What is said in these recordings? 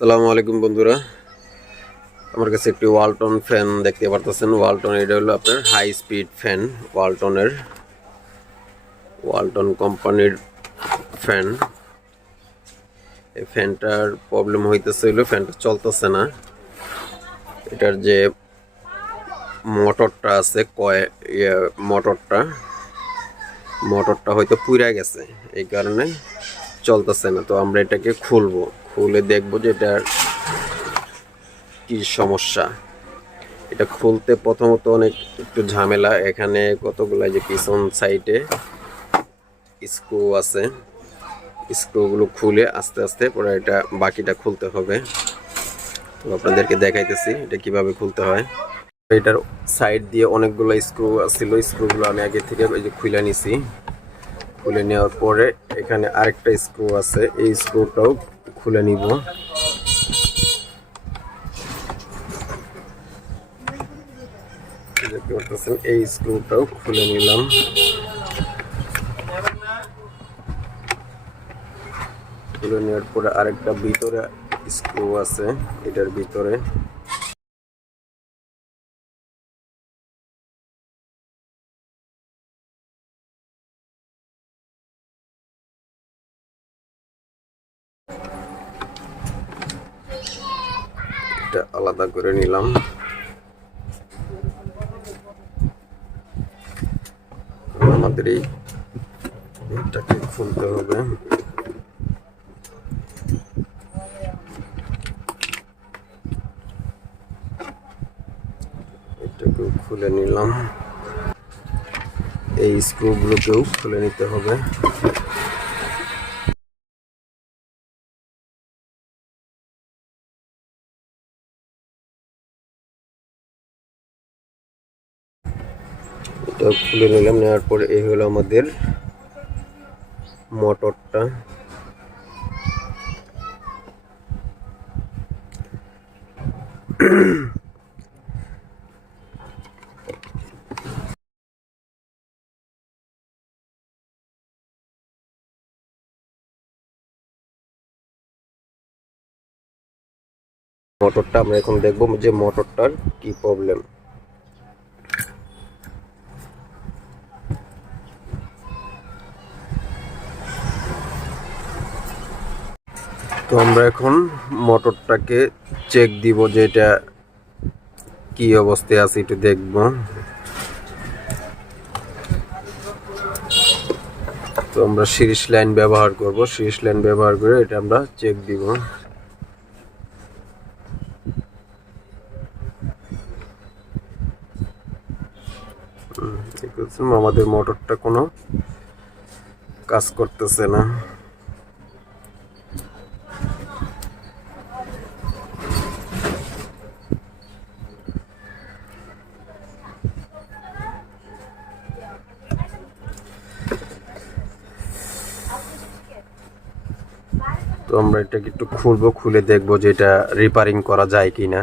সালামু আলাইকুম বন্ধুরা। আমার কাছে একটি ওয়ালটন ফ্যান দেখতে পারতেছেন। ওয়ালটন এটা হলো আপনার হাই স্পিড ফ্যান ওয়ালটনের ওয়ালটন কোম্পানির ফ্যান এই ফ্যানটার প্রবলেম হইতেছে হলো ফ্যানটা চলতেছে না। এটার যে মোটরটা আছে, কয় ইয়ে মোটরটা মোটরটা হয়তো পুড়ে গেছে। এই কারণে চলতেছে না। তো আমরা এটাকে খুলবো। খুলে দেখব যে এটার কি সমস্যা। এটা খুলতে প্রথমত অনেক একটু ঝামেলা। এখানে কতগুলো যে পিছন সাইডে স্ক্রু আছে, স্ক্রুগুলো খুলে আস্তে আস্তে পরে এটা বাকিটা খুলতে হবে। তো আপনাদেরকে দেখাইতেছি এটা কীভাবে খুলতে হয়। এটার সাইড দিয়ে অনেকগুলো স্ক্রু ছিল, স্ক্রুগুলো আমি আগে থেকে ওই যে খুলে নিছি। খুলে নেওয়ার পরে এখানে আরেকটা স্ক্রু আছে, এই স্ক্রুটাও খুলে নিব। এই স্ক্রুটাও খুলে নিলাম। খুলে নেওয়ার পরে আরেকটা ভিতরে স্ক্রু আছে, এটার ভিতরে। আলাদা করে নিলাম। আমাদের এই এটাকে খুলতে হবে। এটাকেও খুলে নিলাম। এই স্ক্রুগুলোকেও খুলে নিতে হবে। খুলে নিলাম, নেওয়ার পরে এই হলো আমাদের মোটরটা। মোটরটা আমরা এখন দেখব যে মোটরটার কি প্রবলেম তো আমরা এখন মোটরটাকে চেক দিব যে এটা কি অবস্থায় আছে, একটু দেখব। তো আমরা সিরিজ লাইন ব্যবহার করব, সিরিজ লাইন ব্যবহার করে এটা আমরা চেক দিব। আমাদের মোটরটা কোনো কাজ করতেছে না। আমরা এটাকে একটু খুলবো খুলে দেখব যে এটা রিপেয়ারিং করা যায় কিনা।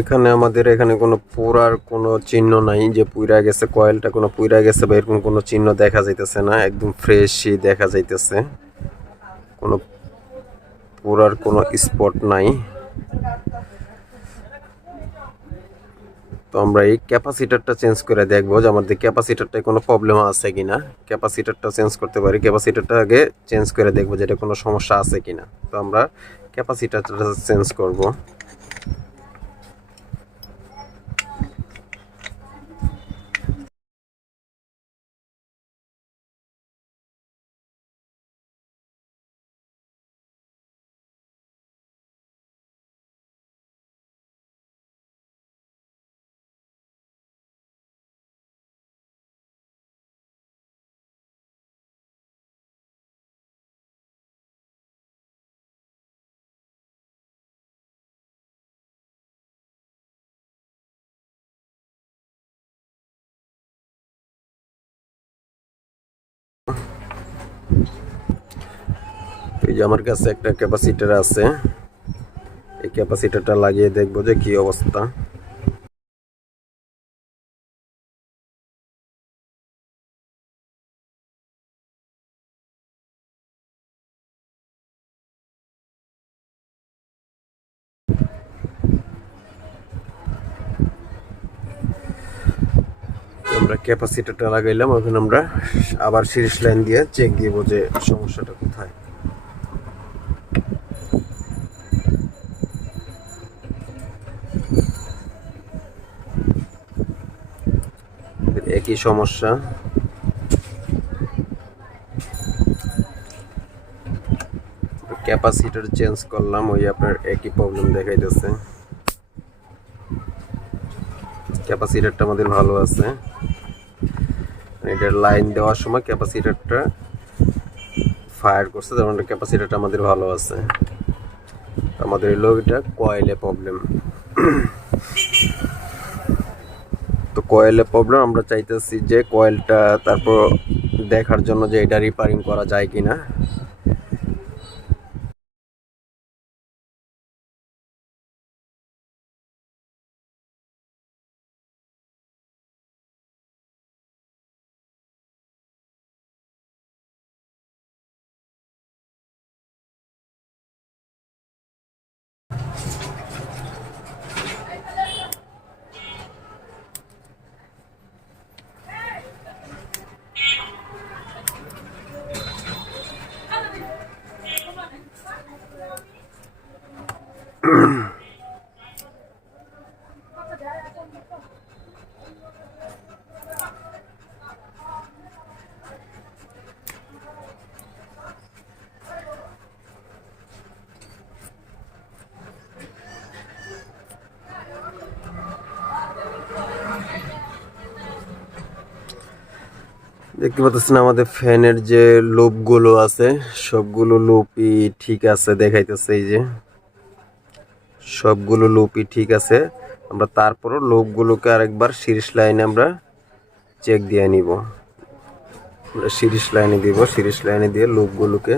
এখানে আমাদের এখানে কোনো পুরার কোনো চিহ্ন নাই যে পুইরা গেছে, কয়েলটা কোনো পুইরা গেছে বা এরকম কোনো চিহ্ন দেখা যাইতেছে না, একদম ফ্রেশই দেখা যাইতেছে। কোনো পুরার কোনো স্পট নাই। তো আমরা এই ক্যাপাসিটারটা চেঞ্জ করে দেখব যে আমাদের ক্যাপাসিটারটায় কোনো প্রবলেম আছে কিনা। ক্যাপাসিটারটা চেঞ্জ করতে পারি, ক্যাপাসিটারটা আগে চেঞ্জ করে দেখব যে এটা কোনো সমস্যা আছে কিনা। তো আমরা ক্যাপাসিটারটা চেঞ্জ করব। এই যে আমার কাছে একটা ক্যাপাসিটার আছে। এই ক্যাপাসিটারটা লাগিয়ে দেখব যে কি অবস্থা। আমরা ক্যাপাসিটারটা লাগাইলাম এখন আমরা আবার সিরিজ লাইন দিয়ে চেক দিব যে সমস্যাটা কোথায়। একই সমস্যা। ক্যাপাসিটার চেঞ্জ করলাম, ওই আপনার একই প্রবলেম দেখাইতেছে। ক্যাপাসিটারটা আমাদের ভালো আছে। এটার লাইন দেওয়ার সময় ক্যাপাসিটারটা ফায়ার করছে, তার মানে ক্যাপাসিটারটা আমাদের ভালো আছে। আমাদের হলো এটা কয়েলে প্রবলেম তো কয়েলে প্রবলেম আমরা চাইতেছি যে কয়েলটা তারপর দেখার জন্য যে এটা রিপেয়ারিং করা যায় কিনা। দেখতে পাচ্ছেন আমাদের ফ্যানের যে লোপগুলো আছে, সবগুলো লোপই ঠিক আছে দেখাইতেছে এই যে। সবগুলো লোপই ঠিক আছে। আমরা তারপরও লোপগুলোকে আরেকবার সিরিজ লাইনে আমরা চেক দিয়ে নিব। আমরা সিরিজ লাইনে দিব, সিরিজ লাইনে দিয়ে লোপগুলোকে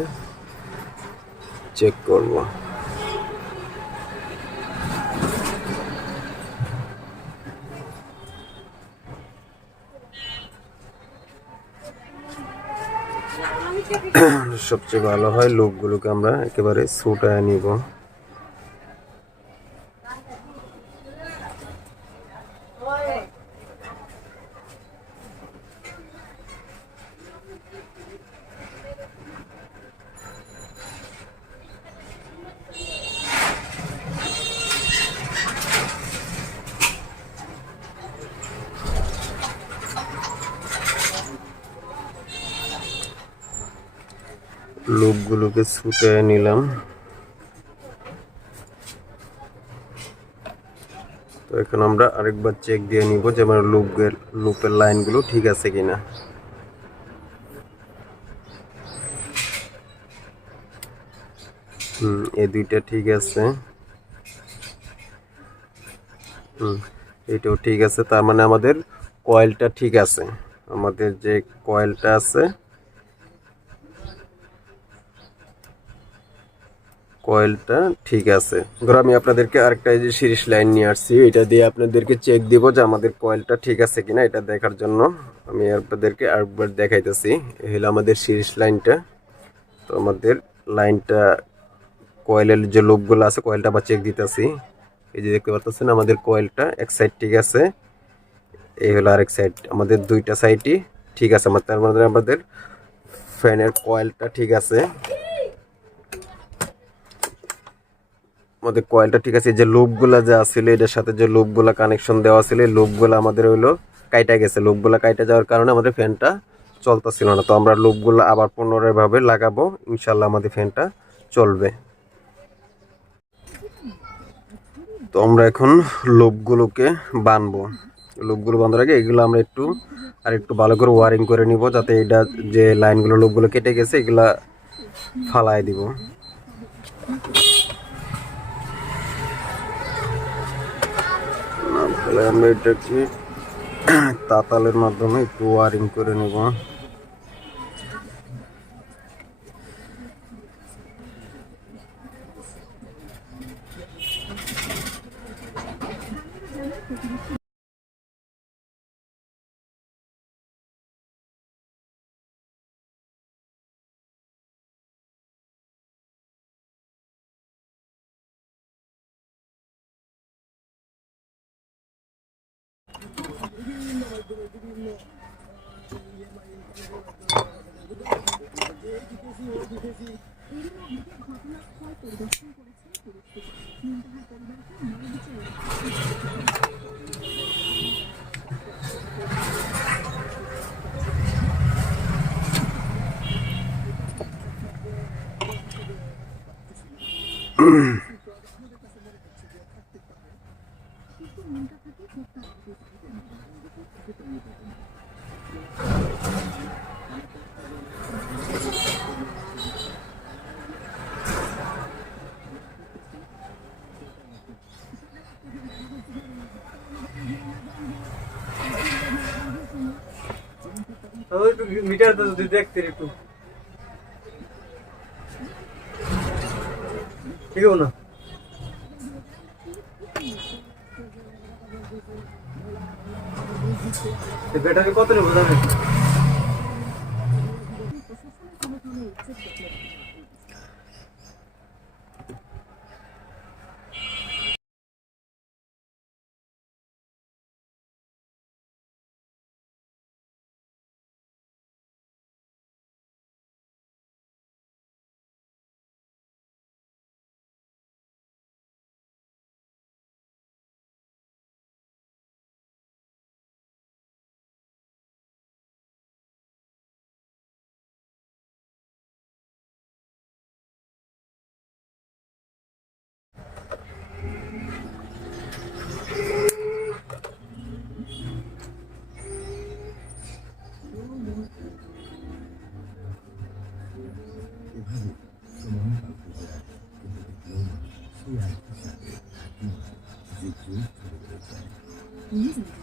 চেক করব। সবচেয়ে ভালো হয় লোকগুলোকে আমরা একেবারে ছুটায় নিব। লোকগুলোকে ছুটে নিলাম। তো এখন আমরা আরেকবার চেক দিয়ে নিব যে আমার লুপের লুপের লাইনগুলো ঠিক আছে কিনা। হুম, এই দুইটা ঠিক আছে। হুম এটাও ঠিক আছে। তার মানে আমাদের কয়েলটা ঠিক আছে। আমাদের যে কয়েলটা আছে কয়েলটা ঠিক আছে। ধরো আমি আপনাদেরকে আরেকটা যে সিরিজ লাইন নিয়ে আসছি, এটা দিয়ে আপনাদেরকে চেক দিব যে আমাদের কয়েলটা ঠিক আছে কিনা এটা দেখার জন্য। আমি আপনাদেরকে আরেকবার দেখাইতেছি, এই হলো আমাদের সিরিজ লাইনটা। তো আমাদের লাইনটা কয়েলের যে লোকগুলো আছে, কয়েলটা বা চেক দিতেছি। এই যে দেখতে পাচ্ছেন আমাদের কয়েলটা এক সাইড ঠিক আছে, এই হলো আরেক সাইড আমাদের দুইটা সাইডই ঠিক আছে। আমার তার মধ্যে আমাদের ফ্যানের কয়েলটা ঠিক আছে। আমাদের কয়েলটা ঠিক আছে যে লুপগুলা যা ছিল এটার সাথে যে লুপগুলা কানেকশন দেওয়া ছিল এই আমাদের হইল কাইটা গেছে। লুপগুলা কাইটা যাওয়ার কারণে আমাদের ফ্যানটা চলতেছিল না। তো আমরা লুপগুলো আবার পুনরায় ভাবে লাগাবো, ইনশাল্লাহ আমাদের ফ্যানটা চলবে। তো আমরা এখন লোপগুলোকে বানবো। লোপগুলো বাঁধার আগে এগুলো আমরা একটু, আর একটু ভালো করে ওয়ারিং করে নিব, যাতে এটা যে লাইনগুলো লোপগুলো কেটে গেছে, এগুলা ফালাই দিব। তাহলে আমরা এটাকে তাতালের মাধ্যমে একটু ওয়ারিং করে নেব। Mm-hmm. ওই একটু মিটারটা যদি দেখতে একটু ঠিক আছে না ব্যাটারি কত নেব জানেন? 你怎么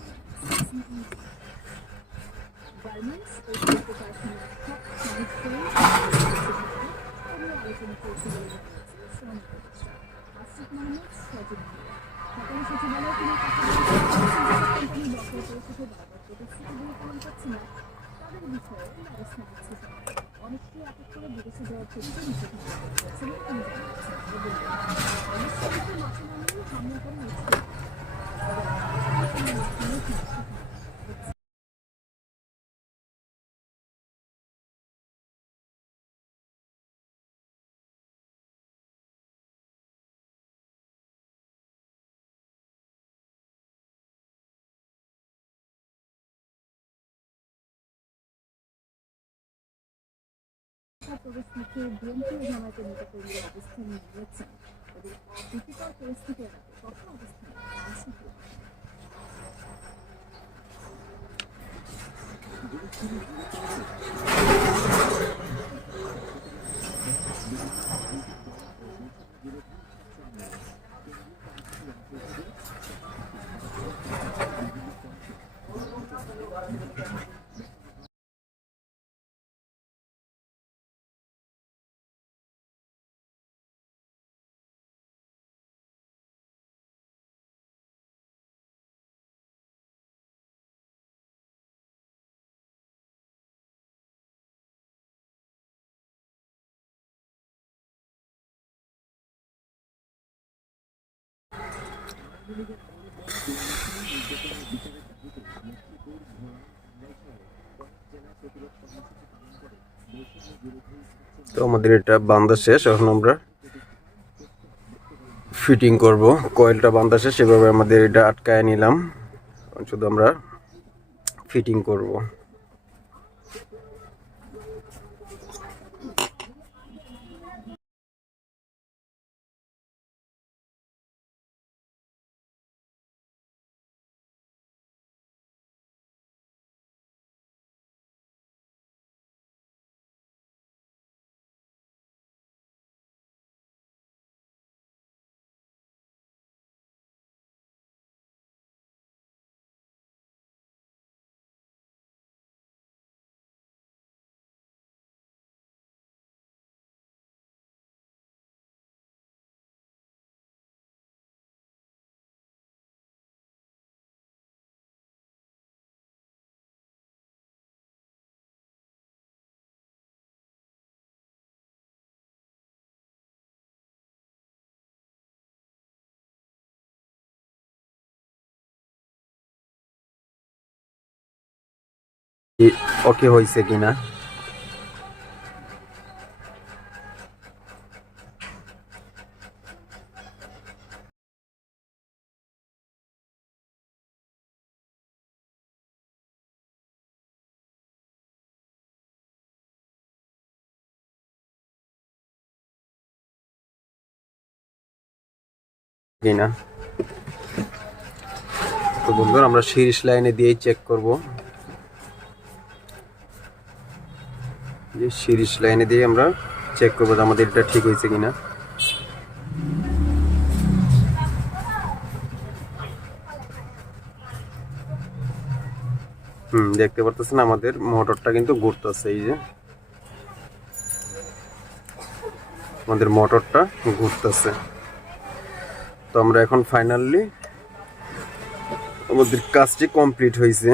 توستنكي بيمكن انها تكون بستنى واتساب الفكره توستنكي তো আমাদের এটা বান্ধা শেষ, এখন আমরা ফিটিং করব। কয়েলটা বান্ধা শেষ সেভাবে আমাদের এটা আটকায় নিলাম। শুধু আমরা ফিটিং করব। ওকে হয়েছে কিনা? কিনা? তো বন্ধুরা আমরা শীর্ষ লাইনে দিয়েই চেক করব। যে শীর্ষ লাইনে দিয়ে আমরা চেক করব আমাদের এটা ঠিক হয়েছে কিনা। হুম, দেখতে পারতেছেন আমাদের মোটরটা কিন্তু ঘুরতেছে, এই যে। আমাদের মোটরটা ঘুরতেছে। তো আমরা এখন ফাইনালি আমাদের কাজটি কমপ্লিট হয়েছে।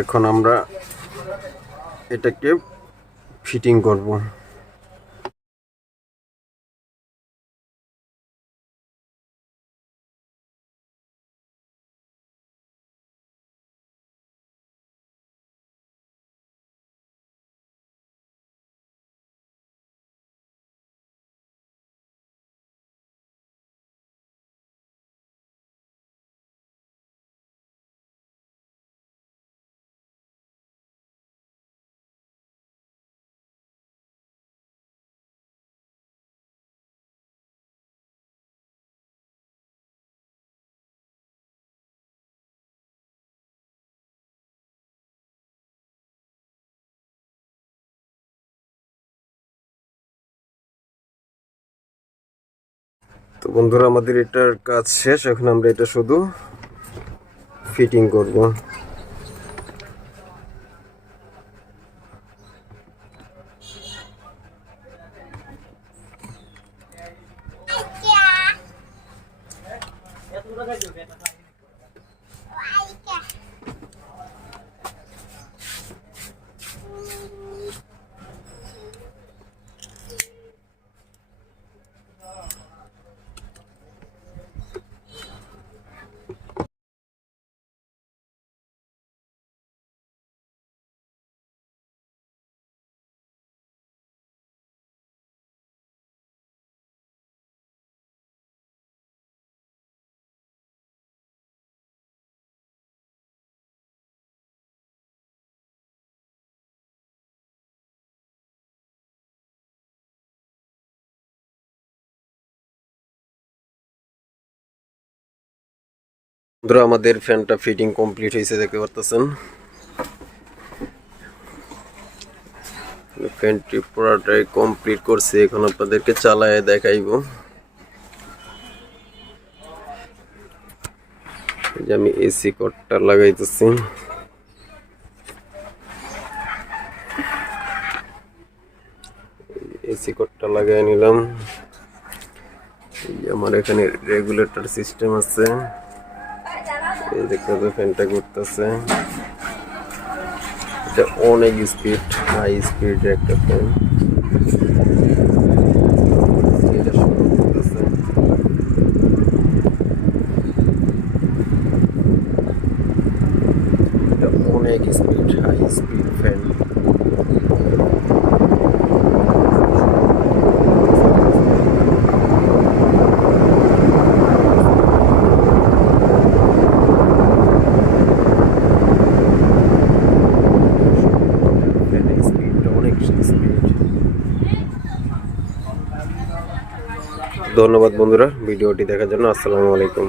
এখন আমরা এটাকে ফিটিং করব। তো বন্ধুরা আমাদের এটার কাজ শেষ। এখন আমরা এটা শুধু ফিটিং করব। বন্ধুরা আমাদের ফ্যানটা ফিটিং কমপ্লিট হয়েছে, দেখতে পারতেছেন? ফ্যানটি পুরাটাই কমপ্লিট করছে, এখন আপনাদেরকে চালায় দেখাইবো। যে আমি এসি কোডটা লাগাইতেছি। এসি কোডটা লাগাই নিলাম। আমার এখানে রেগুলেটর সিস্টেম আছে। এই দেখতে পাচ্ছেন ফ্যানটা ঘুরতেছে। এটা অনেক স্পিড হাই স্পিড একটা ফ্যান এটা শুরু করতেছে এটা অনেক স্পিড হাই স্পিড ফ্যান ফ্যানের স্পিডটা অনেক স্পিড ধন্যবাদ বন্ধুরা ভিডিওটি দেখার জন্য আসসালামু আলাইকুম।